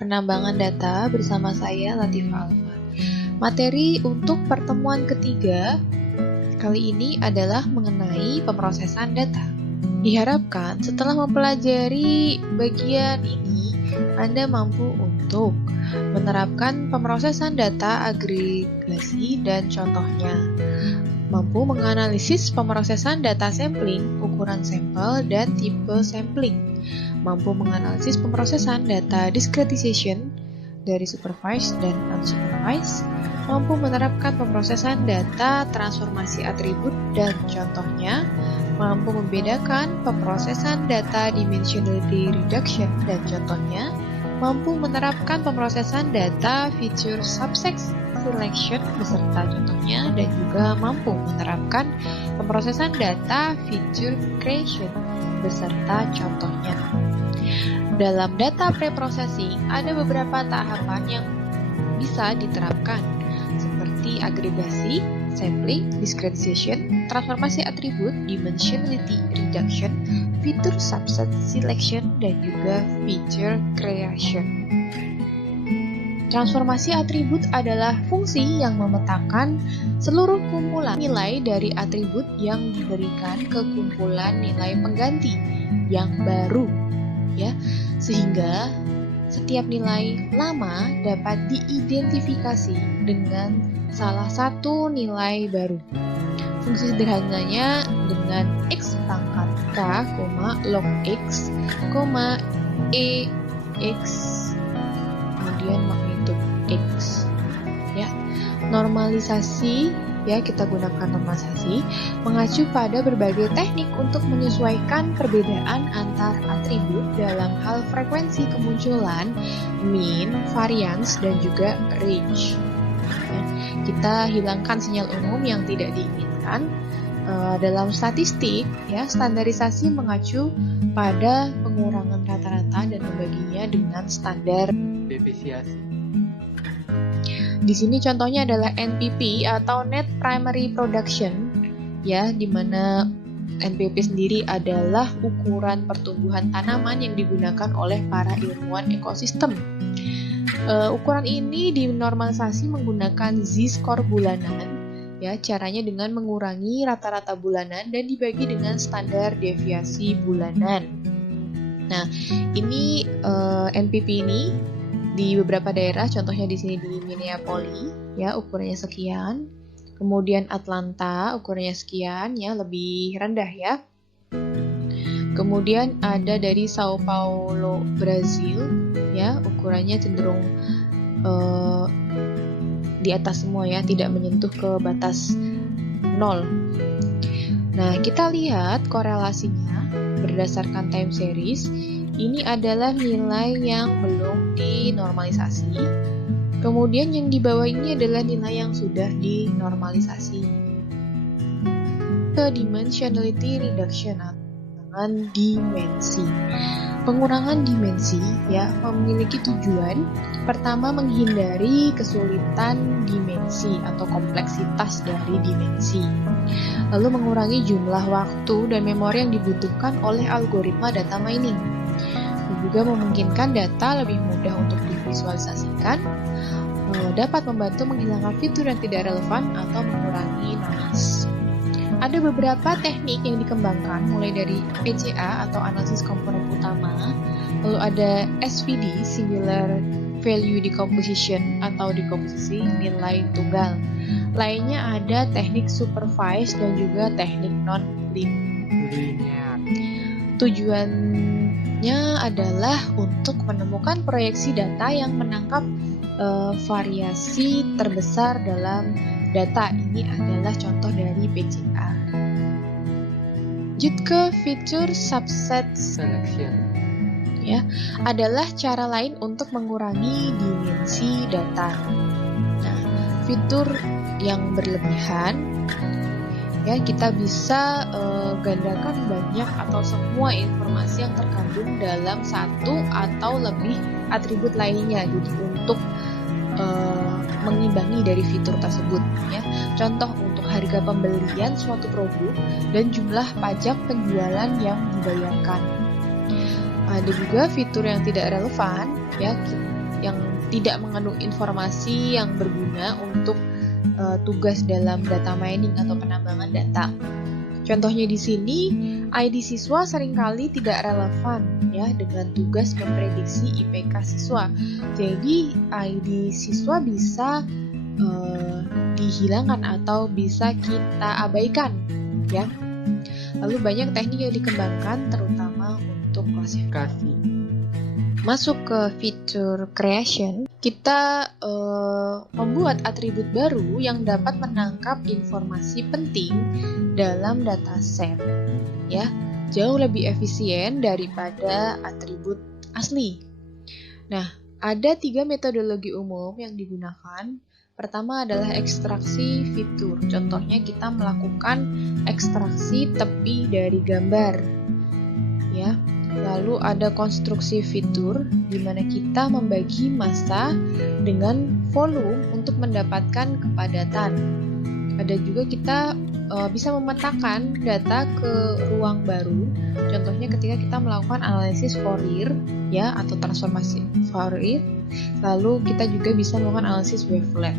penambangan data bersama saya Latifah Alfa. Materi untuk pertemuan ketiga kali ini adalah mengenai pemrosesan data. Diharapkan setelah mempelajari bagian ini, Anda mampu untuk menerapkan pemrosesan data agregasi dan contohnya, mampu menganalisis pemrosesan data sampling, ukuran sampel, dan tipe sampling, mampu menganalisis pemrosesan data discretization dari supervised dan unsupervised, mampu menerapkan pemrosesan data transformasi atribut dan contohnya, mampu membedakan pemrosesan data dimensionality reduction dan contohnya, mampu menerapkan pemrosesan data feature subset selection beserta contohnya dan juga mampu menerapkan pemrosesan data feature creation beserta contohnya. Dalam data preprocessing ada beberapa tahapan yang bisa diterapkan seperti agregasi, sampling, discretization, transformasi atribut, dimensionality reduction, feature subset selection, dan juga feature creation. Transformasi atribut adalah fungsi yang memetakan seluruh kumpulan nilai dari atribut yang diberikan ke kumpulan nilai pengganti yang baru, ya, sehingga setiap nilai lama dapat diidentifikasi dengan salah satu nilai baru. Fungsi sederhananya dengan x pangkat k, log x, e x, kemudian magnitude x. Ya, normalisasi, ya kita gunakan normalisasi mengacu pada berbagai teknik untuk menyesuaikan perbedaan antar atribut dalam hal frekuensi kemunculan, mean, variance, dan juga range. Ya, kita hilangkan sinyal umum yang tidak diinginkan. Dalam statistik, ya standarisasi mengacu pada pengurangan rata-rata dan membaginya dengan standar defisiasi. Di sini contohnya adalah NPP atau Net Primary Production, ya, di mana NPP sendiri adalah ukuran pertumbuhan tanaman yang digunakan oleh para ilmuwan ekosistem. Ukuran ini dinormalisasi menggunakan z-score bulanan, ya, caranya dengan mengurangi rata-rata bulanan dan dibagi dengan standar deviasi bulanan. Nah, ini NPP ini di beberapa daerah, contohnya di sini di Minneapolis, ya ukurannya sekian. Kemudian Atlanta ukurannya sekian, ya lebih rendah ya. Kemudian ada dari Sao Paulo, Brazil, ya ukurannya cenderung di atas semua ya, tidak menyentuh ke batas 0. Nah, kita lihat korelasinya berdasarkan time series. Ini adalah nilai yang belum dinormalisasi. Kemudian yang di bawah ini adalah nilai yang sudah dinormalisasi. Ke dimensionality reduction atau pengurangan dimensi. Pengurangan dimensi, ya, memiliki tujuan pertama menghindari kesulitan dimensi atau kompleksitas dari dimensi. Lalu mengurangi jumlah waktu dan memori yang dibutuhkan oleh algoritma data mining. Juga memungkinkan data lebih mudah untuk divisualisasikan, dapat membantu menghilangkan fitur yang tidak relevan atau mengurangi noise. Ada beberapa teknik yang dikembangkan mulai dari PCA atau analisis komponen utama, lalu ada SVD, Singular Value Decomposition atau dekomposisi nilai tunggal. Lainnya ada teknik supervised dan juga teknik non-linear. Tujuannya adalah untuk menemukan proyeksi data yang menangkap variasi terbesar dalam data. Ini adalah contoh dari PCA. Lanjut ke feature subset Selection, ya, adalah cara lain untuk mengurangi dimensi data. Nah, fitur yang berlebihan, ya kita bisa gandakan banyak atau semua informasi yang terkandung dalam satu atau lebih atribut lainnya, jadi untuk mengimbangi dari fitur tersebut, ya. Contoh untuk harga pembelian suatu produk dan jumlah pajak penjualan yang dibayarkan. Ada juga fitur yang tidak relevan, ya, yang tidak mengandung informasi yang berguna untuk tugas dalam data mining atau penambangan data. Contohnya di sini, ID siswa seringkali tidak relevan ya dengan tugas memprediksi IPK siswa. Jadi ID siswa bisa dihilangkan atau bisa kita abaikan ya. Lalu banyak teknik yang dikembangkan terutama untuk klasifikasi. Masuk ke fitur creation, kita membuat atribut baru yang dapat menangkap informasi penting dalam dataset ya, jauh lebih efisien daripada atribut asli. Nah, ada 3 metodologi umum yang digunakan. Pertama adalah ekstraksi fitur. Contohnya kita melakukan ekstraksi tepi dari gambar. Ya. Lalu ada konstruksi fitur di mana kita membagi massa dengan volume untuk mendapatkan kepadatan. Ada juga kita bisa memetakan data ke ruang baru. Contohnya ketika kita melakukan analisis Fourier ya atau transformasi Fourier. Lalu kita juga bisa melakukan analisis wavelet.